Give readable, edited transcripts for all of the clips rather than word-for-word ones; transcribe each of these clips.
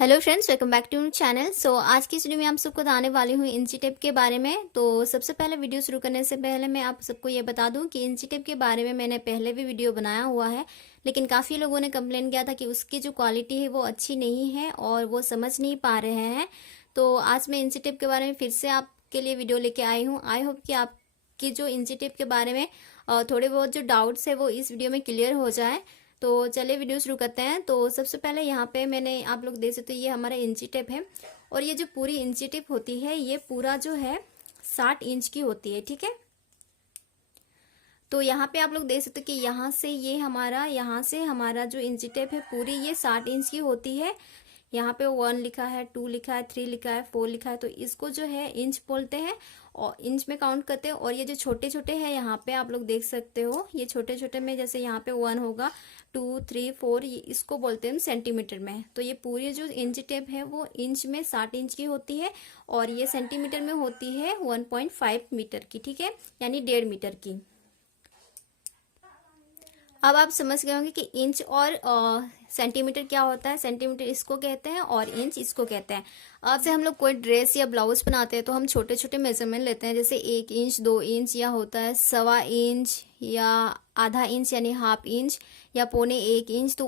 Hello friends, welcome back to channel. आज की इस वीडियो में आप सबको बताने वाली हूँ इंची टेप के बारे में। तो सबसे पहले वीडियो शुरू करने से पहले मैं आप सबको ये बता दूं कि इंची टेप के बारे में मैंने पहले भी वीडियो बनाया हुआ है, लेकिन काफ़ी लोगों ने कंप्लेन किया था कि उसकी जो क्वालिटी है वो अच्छी नहीं है और वो समझ नहीं पा रहे हैं। तो आज मैं इंची टेप के बारे में फिर से आपके लिए वीडियो लेके आई हूँ। आई होप कि आपकी जो इंची टेप के बारे में थोड़े बहुत जो डाउट्स है वो इस वीडियो में क्लियर हो जाए। तो चलिए वीडियो शुरू करते हैं। तो सबसे पहले यहाँ पे मैंने आप लोग देख सकते हो, ये हमारा इंची टेप है और ये जो पूरी इंची टेप होती है ये पूरा जो है 60 इंच की होती है। ठीक है, तो यहाँ पे आप लोग देख सकते हो कि यहाँ से हमारा जो इंची टेप है पूरी ये 60 इंच की होती है। यहाँ पे 1 लिखा है, 2 लिखा है, 3 लिखा है, 4 लिखा है, तो इसको जो है इंच बोलते हैं और इंच में काउंट करते हैं। और ये जो छोटे छोटे हैं यहाँ पे आप लोग देख सकते हो, ये छोटे छोटे में जैसे यहाँ पे 1 होगा, 2, 3, 4, ये इसको बोलते हैं सेंटीमीटर में। तो ये पूरी जो इंच टेप है वो इंच में 60 इंच की होती है और ये सेंटीमीटर में होती है 1.5 मीटर की। ठीक है, यानी 1.5 मीटर की। अब आप समझ गए होंगे कि इंच और सेंटीमीटर क्या होता है। सेंटीमीटर इसको कहते हैं और इंच इसको कहते हैं। अब से हम लोग कोई ड्रेस या ब्लाउज बनाते हैं तो हम छोटे छोटे मेजरमेंट लेते हैं, जैसे 1 इंच, 2 इंच, या होता है 1.25 इंच या आधा इंच यानी हाफ इंच या 1.25 इंच। तो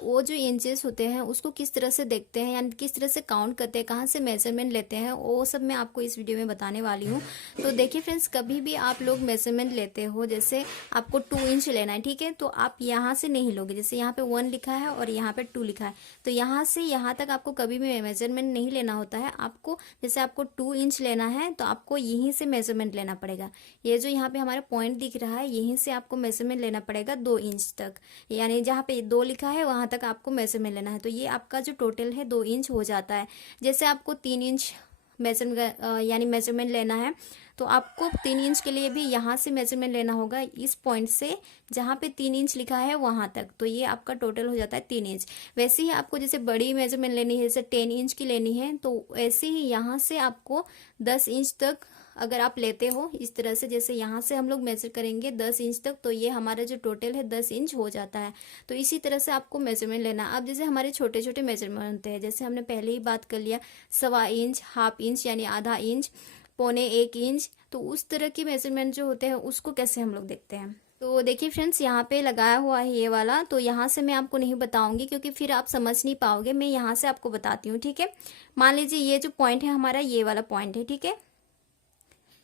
वो जो इंचेस होते हैं उसको किस तरह से देखते हैं, यानी किस तरह से काउंट करते हैं, कहाँ से मेजरमेंट लेते हैं, वो सब मैं आपको इस वीडियो में बताने वाली हूँ। तो देखिए फ्रेंड्स, कभी भी आप लोग मेजरमेंट लेते हो, जैसे आपको 2 इंच लेना है, ठीक है, तो आप यहाँ से नहीं लोगे। जैसे यहाँ पे 1 लिखा है और यहाँ पे 2 लिखा है, तो यहाँ से यहाँ तक आपको कभी भी मेजरमेंट नहीं लेना होता है। आपको जैसे आपको 2 इंच लेना है तो आपको यहीं से मेजरमेंट लेना पड़ेगा। ये जो यहाँ पे हमारा पॉइंट दिख रहा है यहीं से आपको मेजरमेंट लेना पड़ेगा 2 इंच तक, यानी जहाँ पे 2 लिखा है वहां तक आपको मेजरमेंट लेना है। तो ये आपका जो टोटल है 2 इंच हो जाता है। जैसे आपको 3 इंच यानी मेजरमेंट लेना है तो आपको 3 इंच के लिए भी यहाँ से मेजरमेंट लेना होगा, इस पॉइंट से जहाँ पे 3 इंच लिखा है वहां तक। तो ये आपका टोटल हो जाता है 3 इंच। वैसे ही आपको जैसे बड़ी मेजरमेंट लेनी है, जैसे 10 इंच की लेनी है, तो ऐसे ही यहाँ से आपको 10 इंच तक अगर आप लेते हो इस तरह से, जैसे यहाँ से हम लोग मेजर करेंगे 10 इंच तक, तो ये हमारा जो टोटल है 10 इंच हो जाता है। तो इसी तरह से आपको मेजरमेंट लेना। अब जैसे हमारे छोटे छोटे मेजरमेंट होते हैं, जैसे हमने पहले ही बात कर लिया 1.25 इंच, हाफ इंच यानी आधा इंच, 1.25 इंच, तो उस तरह की मेजरमेंट जो होते हैं उसको कैसे हम लोग देखते हैं। तो देखिए फ्रेंड्स, यहाँ पे लगाया हुआ है ये वाला, तो यहाँ से मैं आपको नहीं बताऊंगी क्योंकि फिर आप समझ नहीं पाओगे। मैं यहाँ से आपको बताती हूँ, ठीक है। मान लीजिए ये जो पॉइंट है हमारा, ये वाला पॉइंट है, ठीक है,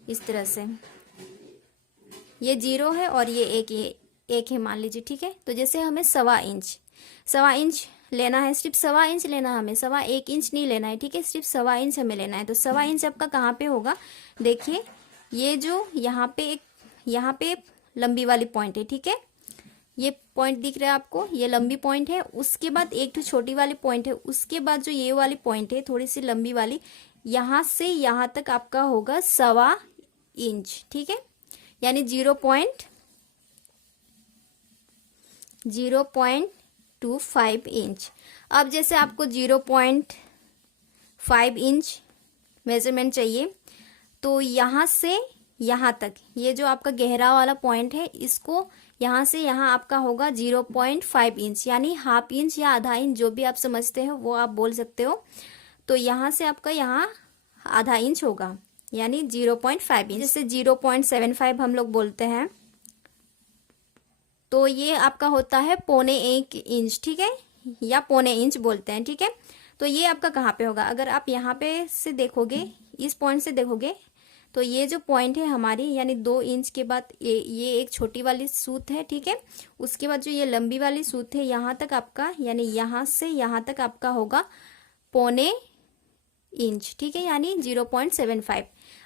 इस तरह से ये 0 है और ये एक है मान लीजिए, ठीक है। तो जैसे हमें 1.25 इंच लेना है, सिर्फ 1.25 इंच लेना है हमें, 1.25 इंच नहीं लेना है, ठीक है, सिर्फ 1.25 इंच हमें लेना है। तो 1.25 इंच आपका कहाँ पे होगा, देखिए ये जो यहाँ पे लंबी वाली पॉइंट है, ठीक है, ये पॉइंट दिख रहा है आपको, ये लंबी पॉइंट है। उसके बाद एक तो छोटी वाली पॉइंट है, उसके बाद जो ये वाली पॉइंट है थोड़ी सी लंबी वाली, यहाँ से यहाँ तक आपका होगा 1.25 इंच, ठीक है, यानी 0.25 इंच। अब जैसे आपको 0.5 इंच मेजरमेंट चाहिए, तो यहाँ से यहाँ तक ये जो आपका गहरा वाला पॉइंट है, इसको यहाँ से यहाँ आपका होगा 0.5 इंच, यानी हाफ इंच या आधा इंच, जो भी आप समझते हो वो आप बोल सकते हो। तो यहाँ से आपका यहाँ आधा इंच होगा, यानी 0.5 इंच। जैसे 0.75 हम लोग बोलते हैं, तो ये आपका होता है 1.25 इंच, ठीक है, या 1.25 इंच बोलते हैं, ठीक है। तो ये आपका कहाँ पे होगा, अगर आप यहाँ पे से देखोगे, इस पॉइंट से देखोगे, तो ये जो पॉइंट है हमारी, यानी 2 इंच के बाद ये एक छोटी वाली सूत है, ठीक है, उसके बाद जो ये लंबी वाली सूत है यहाँ तक आपका, यानी यहाँ से यहाँ तक आपका होगा 1.25 इंच, ठीक है, यानी 0.75।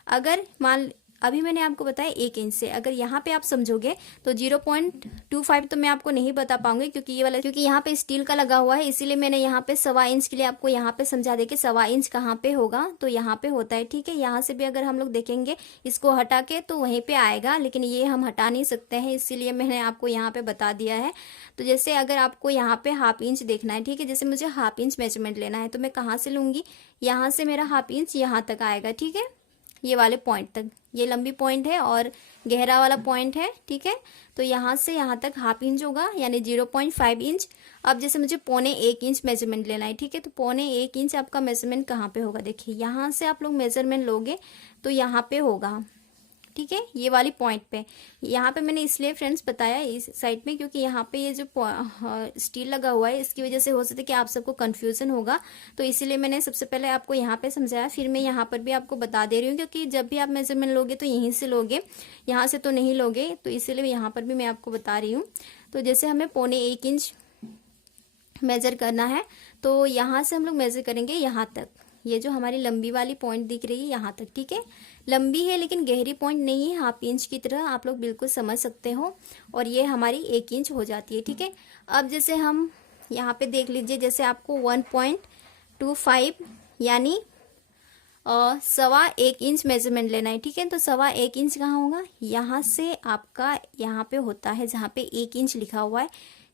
अगर मान अभी मैंने आपको बताया 1 इंच से, अगर यहाँ पे आप समझोगे तो 0.25 तो मैं आपको नहीं बता पाऊंगी क्योंकि ये वाला, क्योंकि यहाँ पे स्टील का लगा हुआ है, इसीलिए मैंने यहाँ पे 1.25 इंच के लिए आपको यहाँ पे समझा दे कि 1.25 इंच कहाँ पे होगा, तो यहाँ पे होता है, ठीक है। यहाँ से भी अगर हम लोग देखेंगे इसको हटा के तो वहीं पे आएगा, लेकिन ये हम हटा नहीं सकते हैं, इसीलिए मैंने आपको यहाँ पे बता दिया है। तो जैसे अगर आपको यहाँ पे हाफ इंच देखना है, ठीक है, जैसे मुझे हाफ इंच मेजरमेंट लेना है, तो मैं कहाँ से लूंगी, यहाँ से मेरा हाफ इंच यहाँ तक आएगा, ठीक है, ये वाले पॉइंट तक, ये लंबी पॉइंट है और गहरा वाला पॉइंट है, ठीक है। तो यहाँ से यहाँ तक हाफ इंच होगा यानी 0.5 इंच। अब जैसे मुझे 1.25 इंच मेजरमेंट लेना है, ठीक है, तो 1.25 इंच आपका मेजरमेंट कहाँ पे होगा, देखिए यहाँ से आप लोग मेजरमेंट लोगे तो यहाँ पे होगा, ठीक है, ये वाली पॉइंट पे। यहाँ पे मैंने इसलिए फ्रेंड्स बताया इस साइड में क्योंकि यहाँ पे ये जो स्टील लगा हुआ है इसकी वजह से हो सकता है कि आप सबको कंफ्यूजन होगा, तो इसीलिए मैंने सबसे पहले आपको यहाँ पे समझाया, फिर मैं यहाँ पर भी आपको बता दे रही हूँ क्योंकि जब भी आप मेजरमेंट लोगे तो यहीं से लोगे, यहाँ से तो नहीं लोगे, तो इसीलिए यहाँ पर भी मैं आपको बता रही हूँ। तो जैसे हमें 1.25 इंच मेजर करना है तो यहाँ से हम लोग मेजर करेंगे यहाँ तक, ये जो हमारी लंबी वाली पॉइंट दिख रही है यहाँ तक, ठीक है, लंबी है लेकिन गहरी पॉइंट नहीं है, हाफ इंच की तरह आप लोग बिल्कुल समझ सकते हो, और ये हमारी 1 इंच हो जाती है, ठीक है। अब जैसे हम यहाँ पे देख लीजिए, जैसे आपको 1.25 यानी 1.25 इंच मेजरमेंट लेना है, ठीक है। तो 1.25 इंच कहाँ होगा, यहाँ से आपका यहाँ पे होता है जहाँ पे 1 इंच लिखा हुआ है,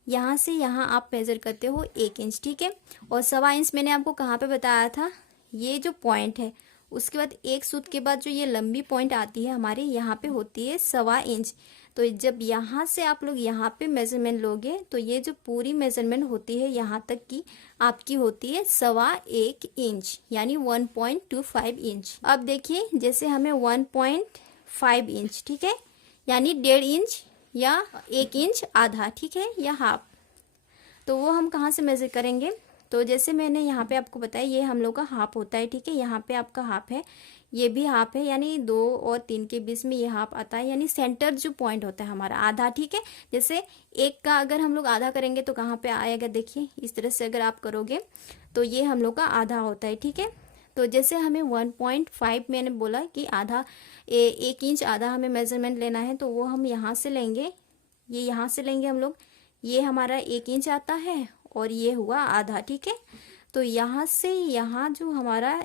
यहाँ से यहाँ आप मेजर करते हो 1 इंच, ठीक है। और 1.25 इंच मैंने आपको कहाँ पे बताया था, ये जो पॉइंट है उसके बाद एक सूत के बाद जो ये लंबी पॉइंट आती है हमारे यहाँ पे होती है 1.25 इंच। तो जब यहाँ से आप लोग यहाँ पे मेजरमेंट लोगे तो ये जो पूरी मेजरमेंट होती है यहाँ तक की आपकी होती है 1.25 इंच यानी 1.25 इंच। अब देखिए जैसे हमें 1.5 इंच, ठीक है, यानी 1.5 इंच या 1 इंच आधा, ठीक है, या हाफ, तो वो हम कहाँ से मेजर करेंगे, तो जैसे मैंने यहाँ पे आपको बताया ये हम लोग का हाफ होता है, ठीक है, यहाँ पे आपका हाफ है, ये भी हाफ है, यानी 2 और 3 के बीच में ये हाफ आता है, यानी सेंटर जो पॉइंट होता है हमारा आधा, ठीक है। जैसे 1 का अगर हम लोग आधा करेंगे तो कहाँ पे आएगा, देखिए इस तरह से अगर आप करोगे तो ये हम लोग का आधा होता है, ठीक है। तो जैसे हमें 1.5 मैंने बोला कि आधा 1 इंच आधा हमें मेजरमेंट लेना है, तो वो हम यहाँ से लेंगे, ये यहाँ से लेंगे हम लोग, ये हमारा 1 इंच आता है और ये हुआ आधा, ठीक है। तो यहाँ से यहाँ जो हमारा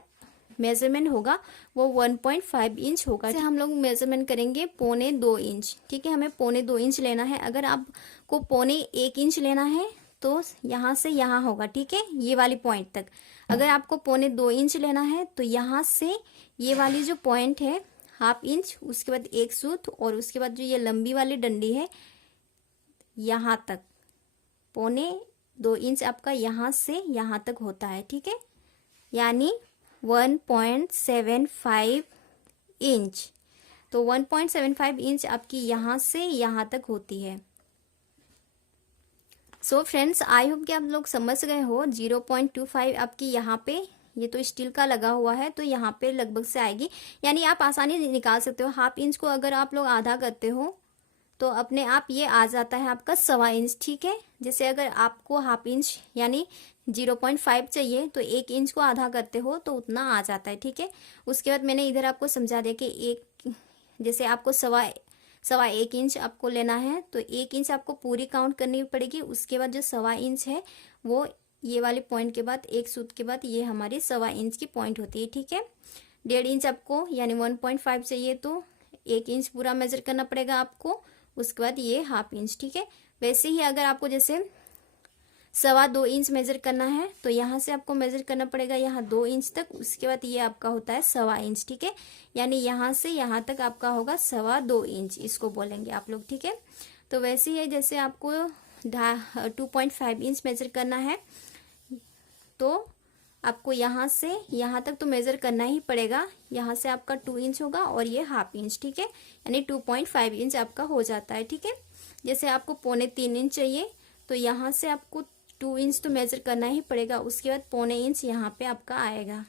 मेजरमेंट होगा वो 1.5 इंच होगा। जैसे हम लोग मेजरमेंट करेंगे 1.25 इंच, ठीक है, हमें 1.25 इंच लेना है। अगर आपको 1.25 इंच लेना है तो यहाँ से यहाँ होगा, ठीक है, ये वाली पॉइंट तक। अगर आपको 1.25 इंच लेना है तो यहाँ से ये वाली जो पॉइंट है हाफ इंच, उसके बाद एक सूत और उसके बाद जो ये लंबी वाली डंडी है यहाँ तक 1.25 इंच आपका यहाँ से यहाँ तक होता है, ठीक है, यानी 1.75 इंच। तो 1.75 इंच आपकी यहाँ से यहाँ तक होती है। सो फ्रेंड्स आई होप कि आप लोग समझ गए हो। 0.25 आपकी यहाँ पे, ये तो स्टील का लगा हुआ है तो यहाँ पे लगभग से आएगी, यानी आप आसानी निकाल सकते हो। हाफ इंच को अगर आप लोग आधा करते हो तो अपने आप ये आ जाता है आपका 1.25 इंच, ठीक है। जैसे अगर आपको हाफ इंच यानी 0.5 चाहिए तो 1 इंच को आधा करते हो तो उतना आ जाता है, ठीक है। उसके बाद मैंने इधर आपको समझा दिया कि एक जैसे आपको 1.25 इंच आपको लेना है तो 1 इंच आपको पूरी काउंट करनी पड़ेगी। उसके बाद जो 1.25 इंच है वो ये वाले पॉइंट के बाद एक सूत के बाद ये हमारी 1.25 इंच की पॉइंट होती है, ठीक है। 1.5 इंच आपको यानी 1.5 चाहिए तो 1 इंच पूरा मेजर करना पड़ेगा आपको। उसके बाद ये हाफ इंच, ठीक है। वैसे ही अगर आपको जैसे 2.25 इंच मेजर करना है तो यहाँ से आपको मेजर करना पड़ेगा यहाँ 2 इंच तक। उसके बाद ये आपका होता है 1.25 इंच, ठीक है, यानी यहाँ से यहाँ तक आपका होगा 2.25 इंच, इसको बोलेंगे आप लोग, ठीक है। तो वैसे ही है जैसे आपको 2.5 इंच मेजर करना है तो आपको यहाँ से यहाँ तक तो मेजर करना ही पड़ेगा। यहाँ से आपका 2 इंच होगा और ये हाफ इंच, ठीक है, यानी 2.5 इंच आपका हो जाता है, ठीक है। जैसे आपको 2.25 इंच चाहिए तो यहाँ से आपको 2 इंच तो मेजर करना ही पड़ेगा। उसके बाद 0.25 इंच यहाँ पे आपका आएगा,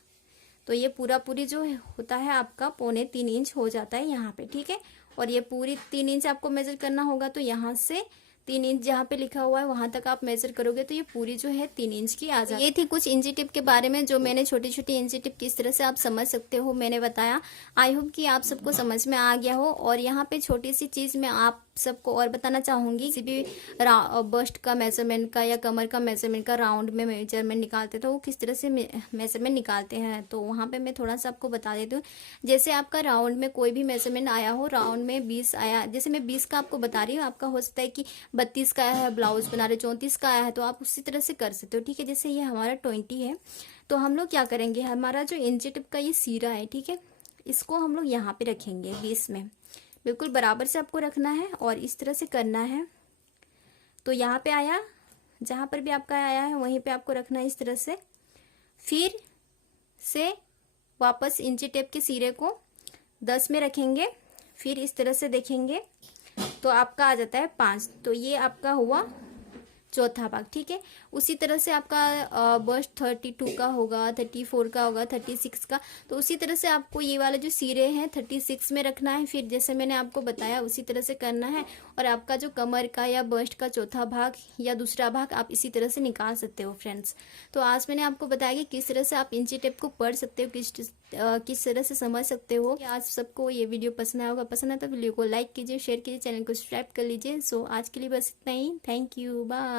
तो ये पूरी जो होता है आपका 3.25 इंच हो जाता है यहाँ पे, ठीक है। और ये पूरी 3 इंच आपको मेजर करना होगा तो यहाँ से 3 इंच जहाँ पे लिखा हुआ है वहां तक आप मेजर करोगे तो ये पूरी जो है 3 इंच की आ जाएगी। ये थी कुछ इंची टिप के बारे में जो मैंने छोटी छोटी इंची टिप किस तरह से आप समझ सकते हो मैंने बताया। आई होप कि आप सबको समझ में आ गया हो। और यहाँ पे छोटी सी चीज मैं आप सबको और बताना चाहूंगी, किसी भी बस्ट का मेजरमेंट का या कमर का मेजरमेंट का राउंड में मेजरमेंट निकालते तो वो किस तरह से मेजरमेंट निकालते हैं, तो वहां पे मैं थोड़ा सा आपको बता देती हूँ। जैसे आपका राउंड में कोई भी मेजरमेंट आया हो, राउंड में 20 आया, जैसे मैं 20 का आपको बता रही हूँ, आपका हो सकता है कि 32 का आया है, ब्लाउज बना रहे 34 का आया है, तो आप उसी तरह से कर सकते हो, ठीक है। जैसे ये हमारा 20 है तो हम लोग क्या करेंगे, हमारा जो इंची टिप का ये सीरा है, ठीक है, इसको हम लोग यहाँ पे रखेंगे 20 में, बिल्कुल बराबर से आपको रखना है और इस तरह से करना है। तो यहाँ पे आया, जहाँ पर भी आपका आया है वहीं पे आपको रखना है इस तरह से। फिर से वापस इंची टेप के सिरे को 10 में रखेंगे, फिर इस तरह से देखेंगे तो आपका आ जाता है 5। तो ये आपका हुआ चौथा भाग, ठीक है। उसी तरह से आपका बस्ट 32 का होगा, 34 का होगा, 36 का। तो उसी तरह से आपको ये वाले जो सिरे हैं 36 में रखना है, फिर जैसे मैंने आपको बताया उसी तरह से करना है। और आपका जो कमर का या बस्ट का चौथा भाग या दूसरा भाग आप इसी तरह से निकाल सकते हो फ्रेंड्स। तो आज मैंने आपको बताया कि किस तरह से आप इंची टेप को पढ़ सकते हो, किस तरह से समझ सकते हो। आज सबको ये वीडियो पसंद आया होगा, पसंद आया तो वीडियो को लाइक कीजिए, शेयर कीजिए, चैनल को सब्सक्राइब कर लीजिए। सो आज के लिए बस इतना ही। Thank you, bye.